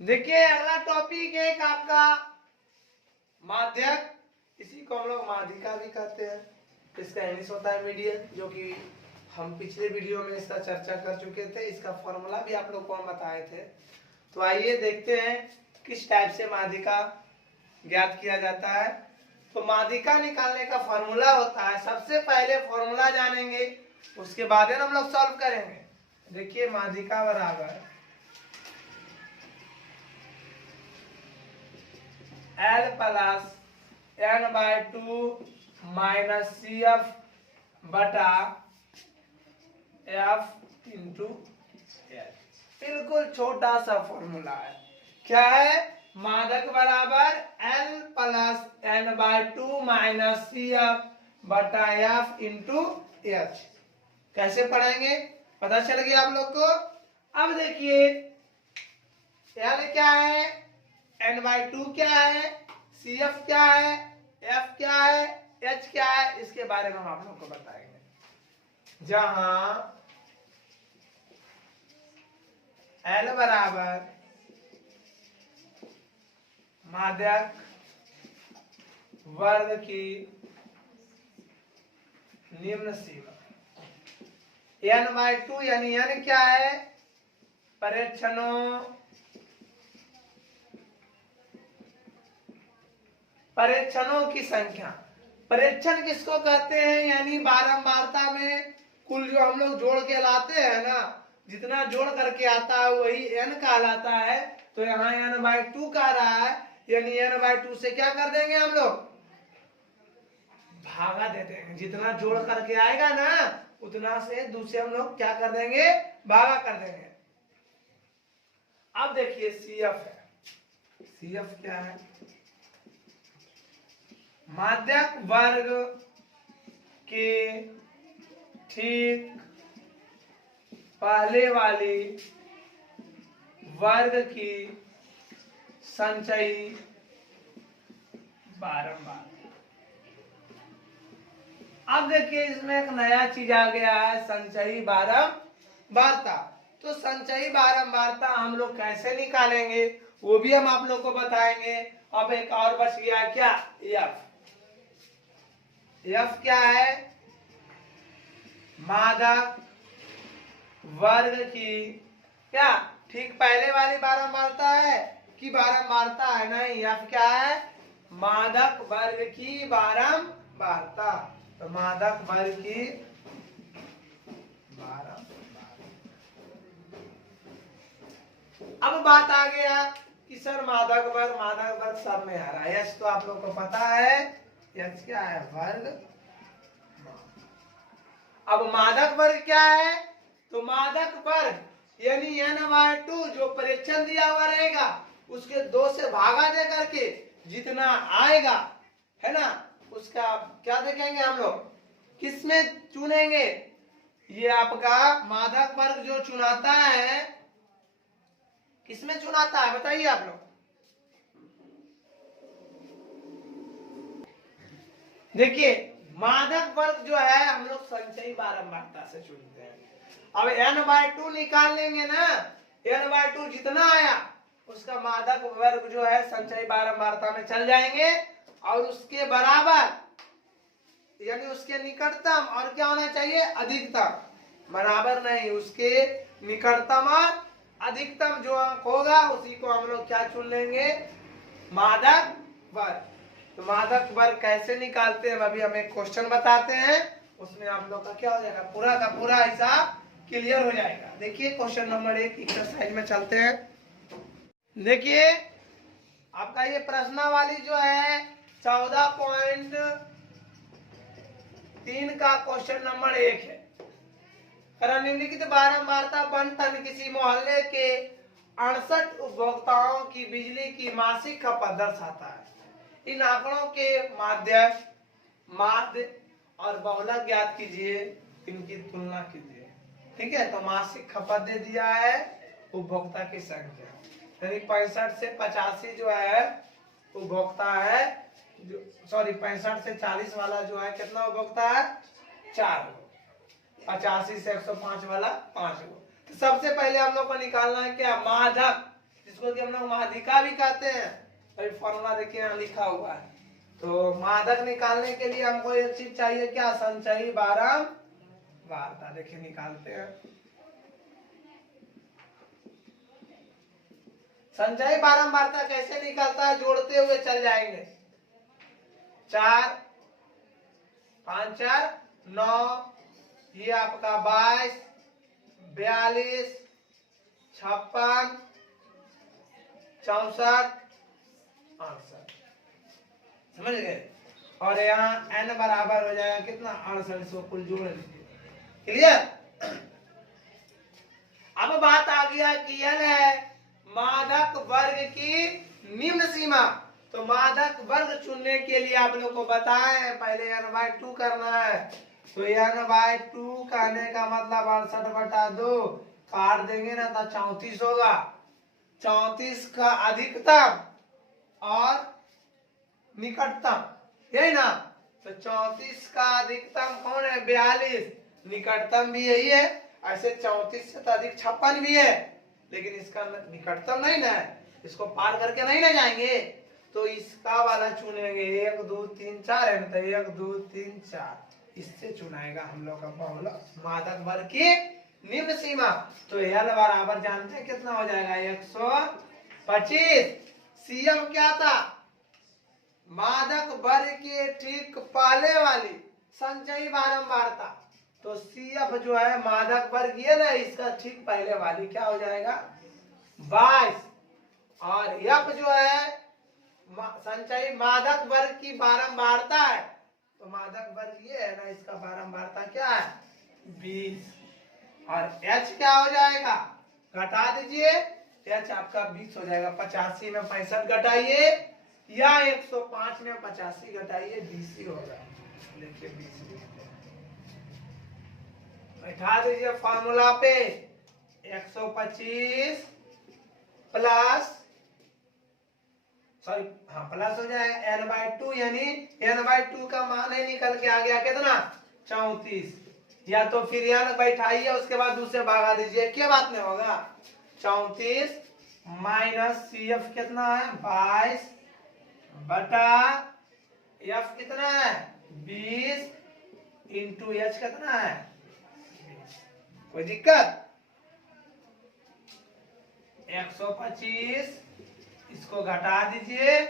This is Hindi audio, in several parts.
देखिए अगला टॉपिक है आपका माध्यक, इसी को हम लोग माध्यिका भी कहते हैं। इसका इंग्लिश होता है मीडियन, जो कि हम पिछले वीडियो में इसका चर्चा कर चुके थे। इसका फॉर्मूला भी आप लोग को हम बताए थे। तो आइए देखते हैं किस टाइप से माध्यिका ज्ञात किया जाता है। तो माध्यिका निकालने का फॉर्मूला होता है, सबसे पहले फॉर्मूला जानेंगे, उसके बाद हम लोग सॉल्व करेंगे। देखिए माध्यिका बराबर L plus n/2 minus CF बटा F इंटू L। बिल्कुल छोटा सा फॉर्मूला है। क्या है? मादक बराबर L plus n/2 minus CF बटा F इंटू H। कैसे पढ़ेंगे पता चल गया आप लोग को। अब देखिए L क्या है, n/2 क्या है, CF क्या है, F क्या है, H क्या है, इसके बारे में हम आप लोग को बताएंगे। जहां L बराबर माध्यक वर्ग की निम्न सीमा, n/2 यानी n क्या है, परीक्षणों की संख्या। परीक्षण किसको कहते हैं? यानी बारंबारता में कुल जो हम लोग जोड़ के लाते हैं ना, जितना जोड़ करके आता है वही n कहलाता है। तो यहाँ n/2 कह रहा है, यानी n/2 से क्या कर देंगे हम लोग, भागा दे देंगे। जितना जोड़ करके आएगा ना उतना से दूसरे हम लोग क्या कर देंगे, भागा कर देंगे। अब देखिए CF है, CF क्या है, माध्यक वर्ग के ठीक पहले वाली वर्ग की संचयी बारंबार। अब देखिए इसमें एक नया चीज आ गया है, संचयी बारंबारता। तो संचयी बारंबारता हम लोग कैसे निकालेंगे वो भी हम आप लोग को बताएंगे। अब एक और बच गया क्या, F। F क्या है, मादक वर्ग की क्या ठीक पहले वाली बारंबारता है कि बारंबारता है, नहीं, F क्या है, मादक वर्ग की बारंबारता। तो मादक वर्ग की बारंबारता। अब बात आ गया कि सर मादक वर्ग सब में आ रहा है। H तो आप लोग को पता है, H क्या है, वर्ग। अब मादक वर्ग क्या है, तो मादक वर्ग यानी n/2 जो परीक्षण दिया हुआ रहेगा उसके 2 से भागा दे करके जितना आएगा है ना, उसका क्या देखेंगे हम लोग, किसमें चुनेंगे। ये आपका मादक वर्ग जो चुनाता है, किसमें चुनाता है बताइए आप लोग। देखिए मादक वर्ग जो है हम लोग संचयी बारंबारता से चुनते हैं। अब n/2 निकाल लेंगे ना, n/2 जितना आया उसका मादक वर्ग जो है संचयी बारंबारता में चल जाएंगे, और उसके बराबर यानी उसके निकटतम और क्या होना चाहिए, अधिकतम, बराबर नहीं, उसके निकटतम और अधिकतम जो अंक होगा उसी को हम लोग क्या चुन लेंगे, मादक वर्ग। तो मादक वर्ग कैसे निकालते हैं अभी हम एक क्वेश्चन बताते हैं, उसमें आप लोग का क्या हो जाएगा, पूरा का पूरा हिसाब क्लियर हो जाएगा। देखिए क्वेश्चन नंबर 1 एक्सरसाइज में चलते हैं। देखिए आपका ये प्रश्नावली जो है 14.3 का क्वेश्चन नंबर 1 है। निम्नलिखित बारंबारता बंटन किसी मोहल्ले के 68 उपभोक्ताओं की बिजली की मासिक खपत दर्शाता है। इन आंकड़ों के माध्य और बहुलक ज्ञात कीजिए, इनकी तुलना कीजिए। ठीक है, तो मासिक खपत दे दिया है, उपभोक्ता की संख्या यानी 65 से 85 जो है उपभोक्ता है, जो सॉरी 65 से 40 वाला जो है कितना उपभोक्ता है, 4 गो। 85 से 105 वाला 5 गो। तो सबसे पहले हम लोग को निकालना है क्या, माधक, उसको कि हम लोग माध्यिका भी कहते हैं। अभी फॉर्मूला देखिए यहाँ लिखा हुआ है। तो मादक निकालने के लिए हमको एक चीज चाहिए, क्या? संचयी बारंबारता। देखिए निकालते हैं। संचयी बारंबारता कैसे निकलता है? जोड़ते हुए चल जाएंगे। 4 5 4 9, ये आपका 22 42 56 64 68, समझ गए? और यहाँ n बराबर हो जाएगा कितना? 68। इसको कुल जोड़ लीजिए। क्लियर? अब बात आ गया कि n है मादक वर्ग की निम्न सीमा। तो मादक वर्ग चुनने के लिए आप लोग को बताएं पहले n/2 करना है। तो n/2 कहने का मतलब 68/2 काट देंगे ना तो 34 होगा। 34 का अधिकतम और निकटतम, यही ना? तो 34 का अधिकतम कौन है? 42। निकटतम भी यही है। ऐसे 34 से तो अधिक 56 भी है, लेकिन इसका निकटतम नहीं ना है, इसको पार करके नहीं ना जाएंगे। तो इसका वाला चुनेंगे। 1 2 3 4 है ना, तो 1 2 3 4 इससे चुनाएगा हम लोग का बहुलक मादक वर्ग की निम्न सीमा। तो L बराबर जानते हैं कितना हो जाएगा? 125। CM क्या था? मादक वर्ग के ठीक पहले वाली संचयी बारंबारता। तो CF जो है मादक वर्ग ये ना, इसका ठीक पहले वाली क्या हो जाएगा? 22। और F जो है संचयी मादक वर्ग की बारंबारता है। तो मादक वर्ग ये है ना, इसका बारंबारता क्या है? 20। और H क्या हो जाएगा? घटा दीजिए। H आपका 20 हो जाएगा। 85 में 65 घटाइए या 105 में 85 घटाइए, 20 ही होगा। देखिए 20 बैठा दीजिए फॉर्मूला पे। 125 प्लस प्लस हो जाएगा n/2, यानी n/2 का मान ही निकल के आ गया कितना? 34। या तो फिर n बैठाइए, उसके बाद दूसरे भागा दीजिए, क्या बात नहीं होगा? 34 माइनस CF कितना है? 22 बटा F कितना है? 20 इंटू H कितना है? 20। कोई दिक्कत? 125 इसको घटा दीजिए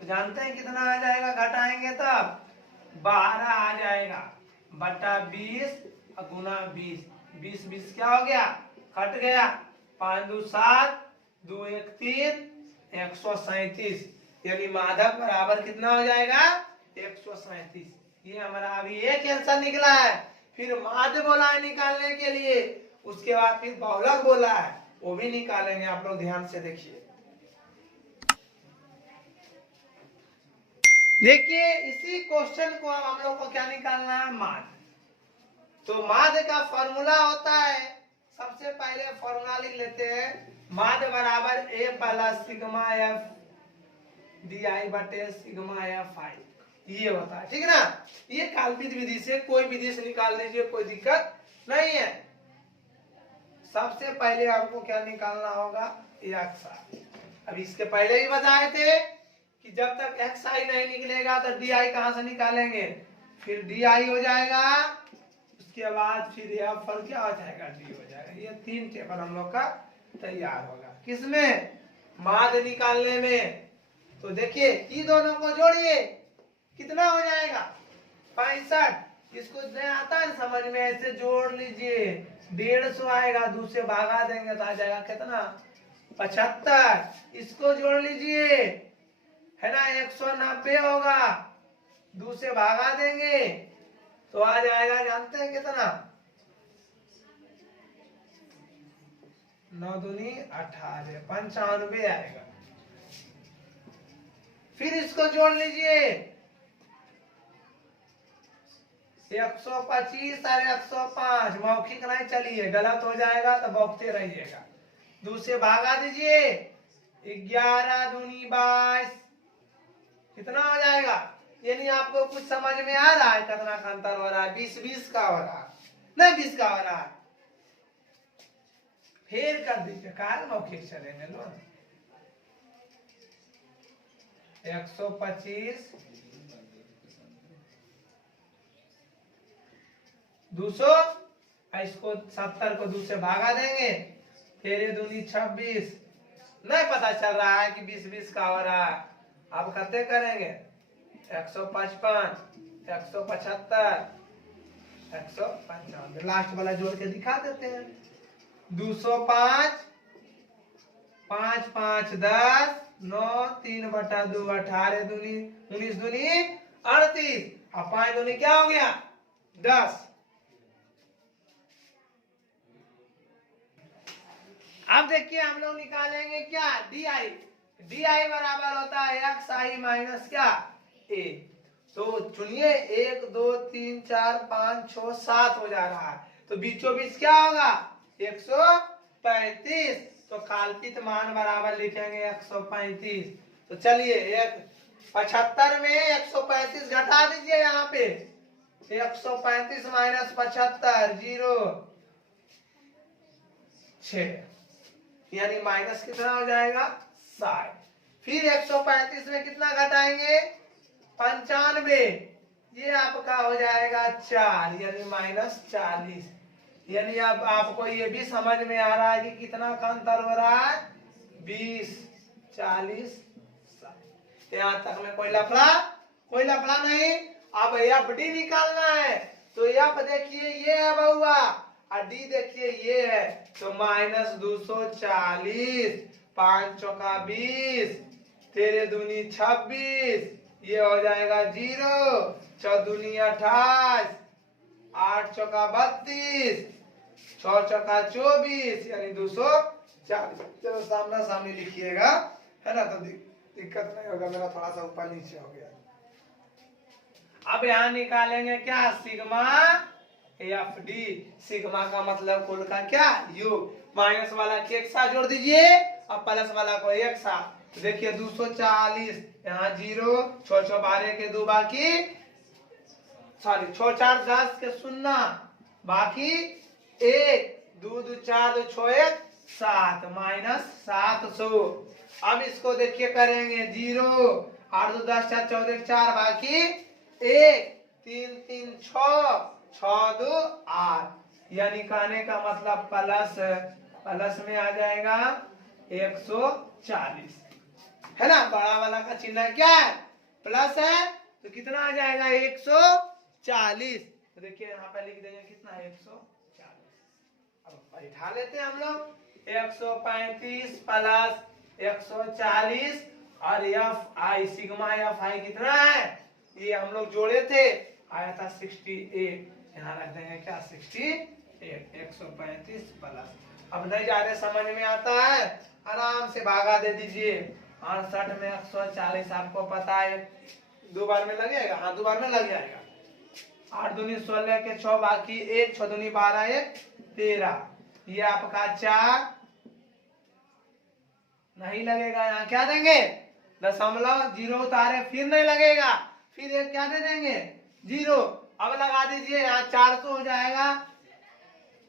तो जानते हैं कितना आ जाएगा? घटाएंगे तब 12 आ जाएगा बटा 20 गुना 20। 20 20 क्या हो गया? कट गया। 5 2 7 2 1 3 137। यानी मादक बराबर कितना हो जाएगा? 137। ये हमारा अभी एक आंसर निकला है। फिर माध्य बोला है निकालने के लिए, उसके बाद फिर बहुलक बोला है, वो भी निकालेंगे। आप लोग ध्यान से देखिए। देखिए इसी क्वेश्चन को हम लोग को क्या निकालना है? माध्य। तो माध्य का फॉर्मूला होता है, सबसे पहले फॉर्मूला लिख लेते हैं। माध्य बराबर A plus sigma F DI बटे सिग्मा F I, ये होता है। ठीक है ना? ये कल्पित विधि से, कोई विधि से निकाल लीजिए, कोई दिक्कत नहीं है। सबसे पहले आपको क्या निकालना होगा? XI। अब इसके पहले ही बताए थे कि जब तक XI नहीं निकलेगा तो DI कहां से निकालेंगे? फिर DI हो जाएगा, उसके बाद फिर F पर क्या हो जाएगा? D हो जाएगा। ये 3 टेबल हम लोग का तैयार होगा। किसमें? माध्य निकालने में। तो देखिए ये दोनों को जोड़िए, कितना हो जाएगा? 65। इसको आता है समझ में, ऐसे जोड़ लीजिए। 150 आएगा, दूसरे भागा देंगे तो आ जाएगा कितना? 75। इसको जोड़ लीजिए, है ना? 190 होगा, दूसरे भागा देंगे तो आ जाएगा, जानते हैं कितना? 9 दूनी 18, 95 आएगा। फिर इसको जोड़ लीजिए, 125 और 105। मौखिक नहीं चलिए, गलत हो जाएगा तो बौखते रहिएगा। दूसरे भागा दीजिए, 11 दूनी 22, कितना हो जाएगा? यानी आपको कुछ समझ में आ रहा है कितना का अंतर हो रहा है? 20 का हो रहा है, नहीं 20 का हो रहा है। फिर कर दीजिए, काल मौखिक चलेंगे लो। 125 200, इसको 70 को 2 से भागा देंगे, फिर ये दूनी 26, नहीं पता चल रहा है कि 20 का हो रहा है। अब कितने करेंगे 155 175 155, लास्ट वाला जोड़ के दिखा देते हैं। 205 5 5 10 9 3/2 18 दूनी 19 दूनी 38, अब 5 दूनी क्या हो गया 10। अब देखिए हम लोग निकालेंगे क्या डी आई बराबर होता है एक्स आई माइनस क्या ए। तो चुनिए 1 2 3 4 5 6 7 हो जा रहा है, तो बीचों बीच क्या होगा 135, तो काल्पित मान बराबर लिखेंगे 135। तो चलिए 75 में 135 घटा दीजिए, यहाँ पे 135 माइनस 75 0 6, यानी माइनस कितना हो जाएगा 60। फिर 135 में कितना घटाएंगे 95, ये आपका हो जाएगा 4, यानी माइनस 40। यानी अब आपको ये भी समझ में आ रहा है कि कितना का अंतर हो रहा है 20 40 60। यहाँ तक में कोई लफड़ा नहीं। अब एफ डी निकालना है, तो एफ देखिए ये है बहुआ और डी देखिए ये है, तो माइनस 240 5 चौका 20 तेरे दूनी 26, ये हो जाएगा 0 4 दूनी 28 8 चौका 32 6 चौका 24, यानी 240। चलो सामना सामने लिखिएगा, है ना, तो दिक्कत नहीं होगा। मेरा थोड़ा सा ऊपर नीचे हो गया। अब यहाँ निकालेंगे क्या सिग्मा एफ डी। सिग्मा का मतलब कुल का क्या योग, माइनस वाला के एक साथ जोड़ दीजिए और प्लस वाला को एक साथ। तो देखिए 240, यहाँ 0 6 6 12 के 2 बाकी, सॉरी 6 4 10 के 0 बाकी 1 2 2 4 2 6 1 7 माइनस 700। अब इसको देखिए करेंगे 0 8 2 10 4 14 4 बाकी 1 3 3 6 6 2 8, यानी कहने का मतलब प्लस में आ जाएगा 140, है ना। बड़ा वाला का चिन्ह क्या है प्लस है, तो कितना आ जाएगा 140। तो देखिए यहाँ पे लिख देंगे कितना 140। अब बैठा लेते हैं हम लोग 135 प्लस 140 और F I sigma F I कितना है, ये हम लोग जोड़े थे आया था 68, यहाँ रख देंगे क्या 68 135 प्लस। अब नहीं जा रहे समझ में आता है, आराम से भागा दे दीजिए। 68 में 140 आपको पता है 2 बार में लगेगा, हाँ 2 बार में लग जाएगा। 8 दूनी 16 के 6 बाकी 1 6 दूनी 12 1 13, ये आपका 4 नहीं लगेगा, यहाँ क्या देंगे दशमलव 0 उतारे, फिर नहीं लगेगा, फिर एक क्या दे देंगे 0। अब लगा दीजिए यहाँ 400 हो जाएगा,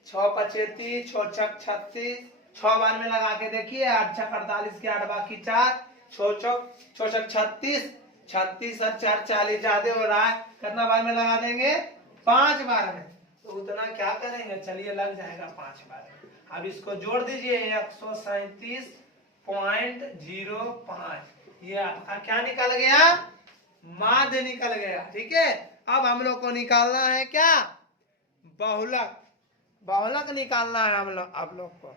6 5 30 6 6 36, 6 बार में लगा के देखिए 8 6 48 के 8 बाकी 4 6 6 36 36 और 4 40 ज्यादा हो रहा है, कितना बार में लगा देंगे 5 बार में। तो उतना क्या करेंगे, चलिए लग जाएगा 5 बार में। अब इसको जोड़ दीजिए 137.05, ये आपका क्या निकल गया माध्य निकल गया। ठीक है, अब हम लोग को निकालना है क्या बहुलक निकालना है हम लोग आप लोग को।